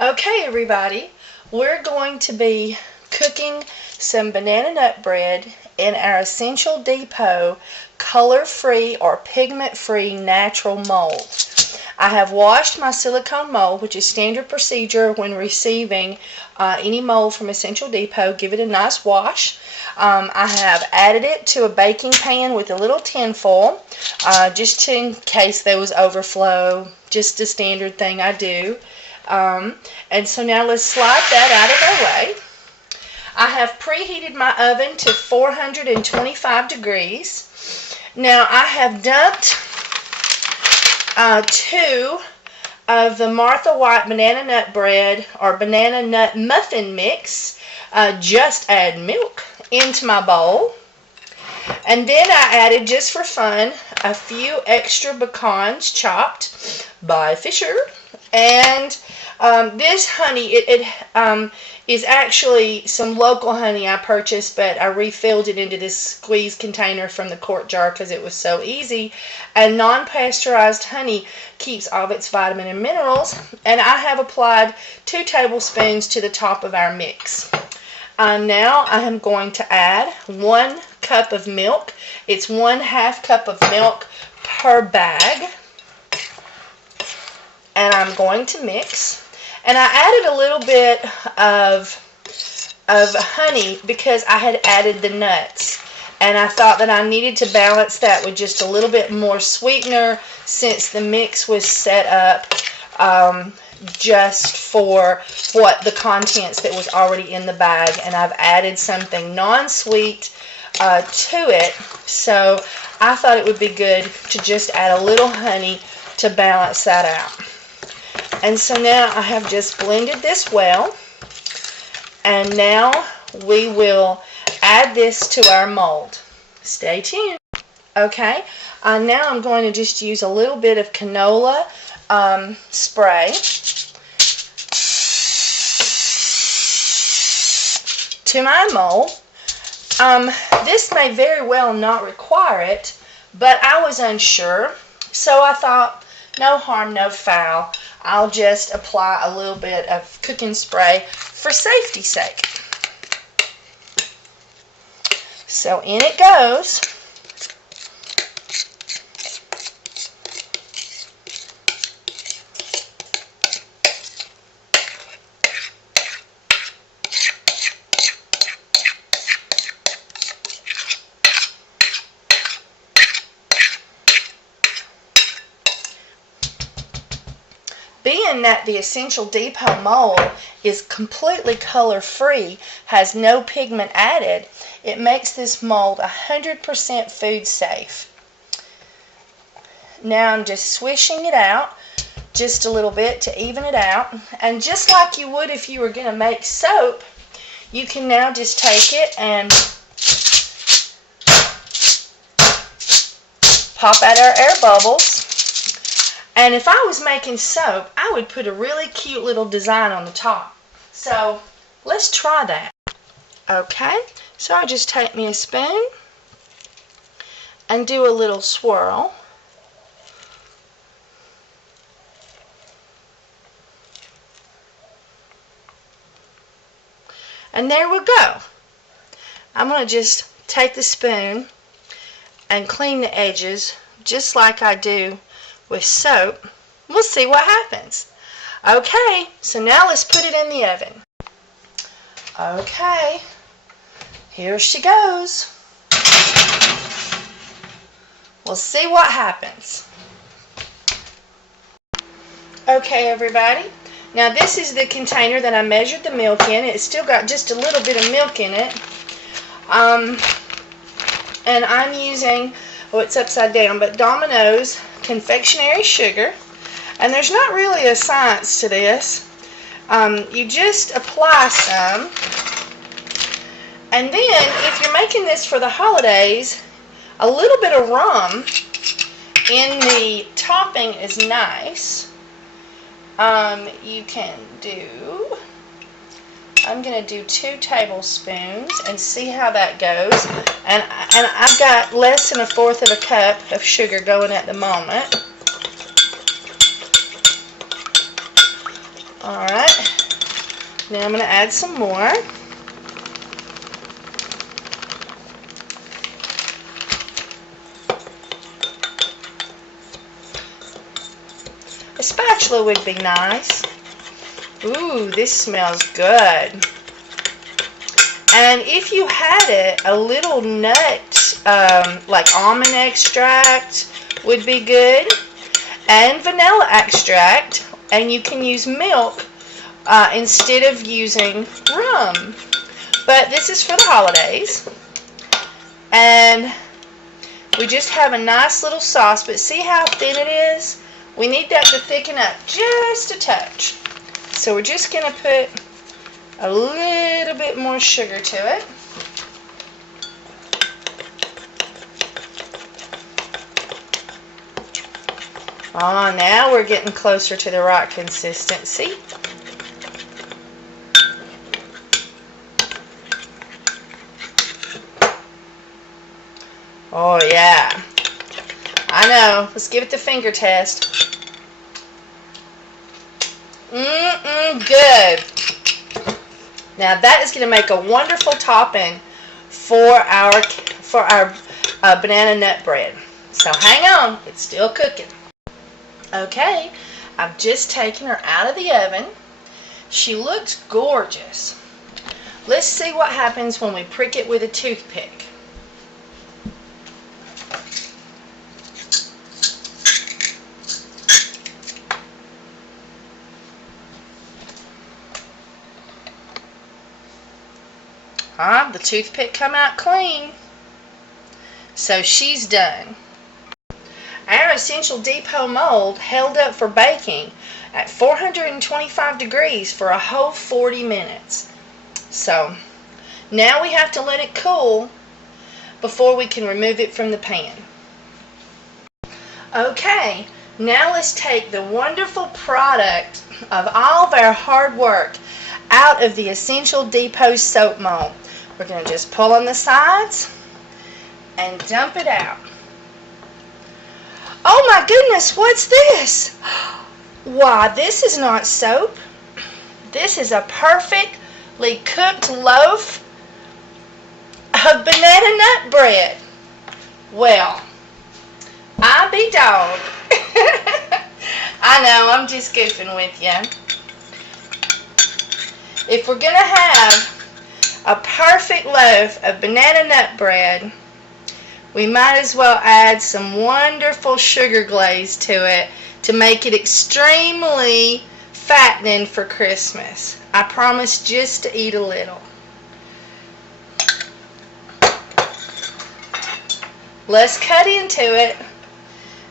Okay, everybody, we're going to be cooking some banana nut bread in our Essential Depot color-free or pigment-free natural mold. I have washed my silicone mold, which is standard procedure when receiving any mold from Essential Depot. Give it a nice wash. I have added it to a baking pan with a little tin foil, just in case there was overflow, just a standard thing I do. And so now let's slide that out of our way. I have preheated my oven to 425 degrees. Now I have dumped 2 of the Martha White banana nut bread or banana nut muffin mix. Just add milk into my bowl. And then I added, just for fun, a few extra pecans chopped by Fisher. And this honey, it is actually some local honey I purchased, but I refilled it into this squeeze container from the quart jar because it was so easy. And non-pasteurized honey keeps all of its vitamin and minerals. And I have applied 2 tablespoons to the top of our mix. Now I am going to add 1 cup of milk. It's 1/2 cup of milk per bag. And I'm going to mix. And I added a little bit of honey because I had added the nuts. And I thought that I needed to balance that with just a little bit more sweetener since the mix was set up just for what the contents that was already in the bag. And I've added something non-sweet to it. So I thought it would be good to just add a little honey to balance that out. And so now I have just blended this well, and now we will add this to our mold. Stay tuned. Okay, now I'm going to just use a little bit of canola spray to my mold. This may very well not require it, but I was unsure, so I thought, no harm, no foul. I'll just apply a little bit of cooking spray for safety's sake. So in it goes. Being that the Essential Depot mold is completely color-free, has no pigment added, it makes this mold 100% food safe. Now I'm just swishing it out just a little bit to even it out. And just like you would if you were going to make soap, you can now just take it and pop out our air bubbles. And if I was making soap, I would put a really cute little design on the top. So let's try that. Okay, so I'll just take me a spoon and do a little swirl. And there we go. I'm going to just take the spoon and clean the edges just like I do with soap. We'll see what happens. Okay, so now let's put it in the oven. Okay, here she goes. We'll see what happens. Okay, everybody. Now this is the container that I measured the milk in. It's still got just a little bit of milk in it. And I'm using, oh, it's upside down, but Domino's confectionery sugar. And there's not really a science to this. You just apply some. And then, if you're making this for the holidays, a little bit of rum in the topping is nice. You can do, I'm going to do 2 tablespoons and see how that goes. And I've got less than 1/4 of a cup of sugar going at the moment. Alright, now I'm going to add some more. A spatula would be nice. Ooh, this smells good. And if you had it, a little nut, like almond extract would be good. And vanilla extract. And you can use milk instead of using rum. But this is for the holidays. And we just have a nice little sauce. But see how thin it is? We need that to thicken up just a touch. So we're just going to put a little bit more sugar to it. Oh, now we're getting closer to the right consistency. Oh, yeah. I know. Let's give it the finger test. Good. Now that is going to make a wonderful topping for our banana nut bread. So hang on, it's still cooking. Okay, I've just taken her out of the oven. She looks gorgeous. Let's see what happens when we prick it with a toothpick. The toothpick come out clean. So she's done. Our Essential Depot mold held up for baking at 425 degrees for a whole 40 minutes. So now we have to let it cool before we can remove it from the pan. Okay, now let's take the wonderful product of all of our hard work out of the Essential Depot soap mold. We're going to just pull on the sides and dump it out. Oh my goodness, what's this? Why, this is not soap. This is a perfectly cooked loaf of banana nut bread. Well, I be dog. I know, I'm just goofing with you. If we're going to have a perfect loaf of banana nut bread, we might as well add some wonderful sugar glaze to it to make it extremely fattening for Christmas. I promise just to eat a little. Let's cut into it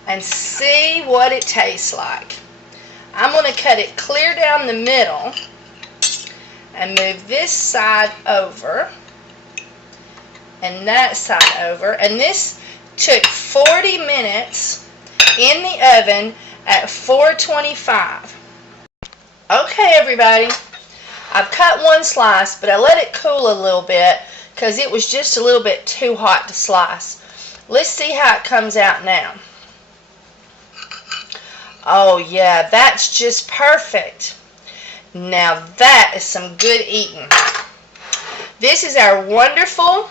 and see what it tastes like. I'm going to cut it clear down the middle and move this side over and that side over. And this took 40 minutes in the oven at 425. Okay, everybody, I've cut one slice, but I let it cool a little bit because it was just a little bit too hot to slice. Let's see how it comes out now. Oh yeah, that's just perfect. Now that is some good eating. This is our wonderful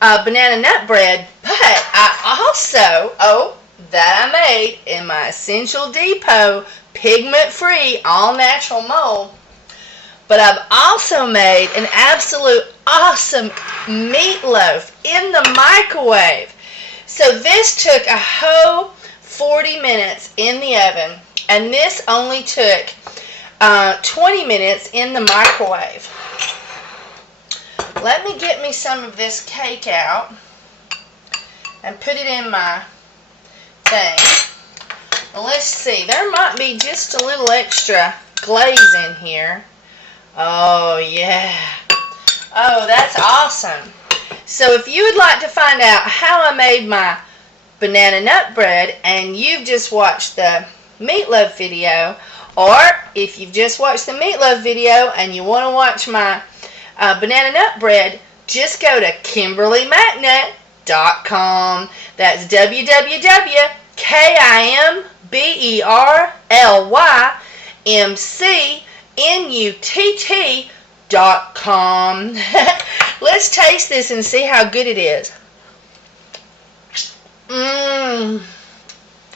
banana nut bread, but I also, that I made in my Essential Depot pigment-free all-natural mold. But I've also made an absolute awesome meatloaf in the microwave. So this took a whole 40 minutes in the oven, and this only took 20 minutes in the microwave. Let me get me some of this cake out and put it in my thing. Well, let's see. There might be just a little extra glaze in here. Oh, yeah. Oh, that's awesome. So if you would like to find out how I made my banana nut bread and you've just watched the meatloaf video, or if you've just watched the meatloaf video and you want to watch my banana nut bread, just go to KimberlyMcNutt.com. That's www.KimberlyMcNutt.com. KIMCNUTT.com. Let's taste this and see how good it is. Mmm.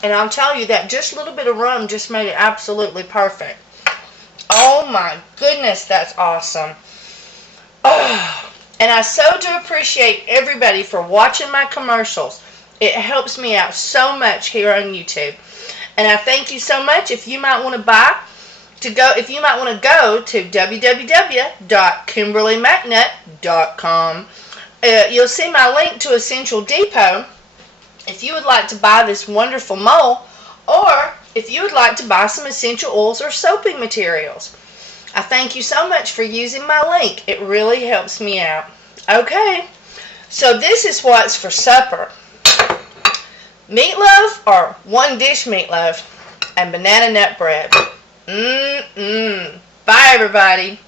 And I'll tell you that just a little bit of rum just made it absolutely perfect. Oh my goodness, that's awesome. Oh, and I so do appreciate everybody for watching my commercials. It helps me out so much here on YouTube. And I thank you so much. If you might want to go to www.KimberlyMcNutt.com. You'll see my link to Essential Depot if you would like to buy this wonderful mole, or if you would like to buy some essential oils or soaping materials. I thank you so much for using my link. It really helps me out. Okay, so this is what's for supper. Meatloaf, or one dish meatloaf, and banana nut bread. Bye, everybody.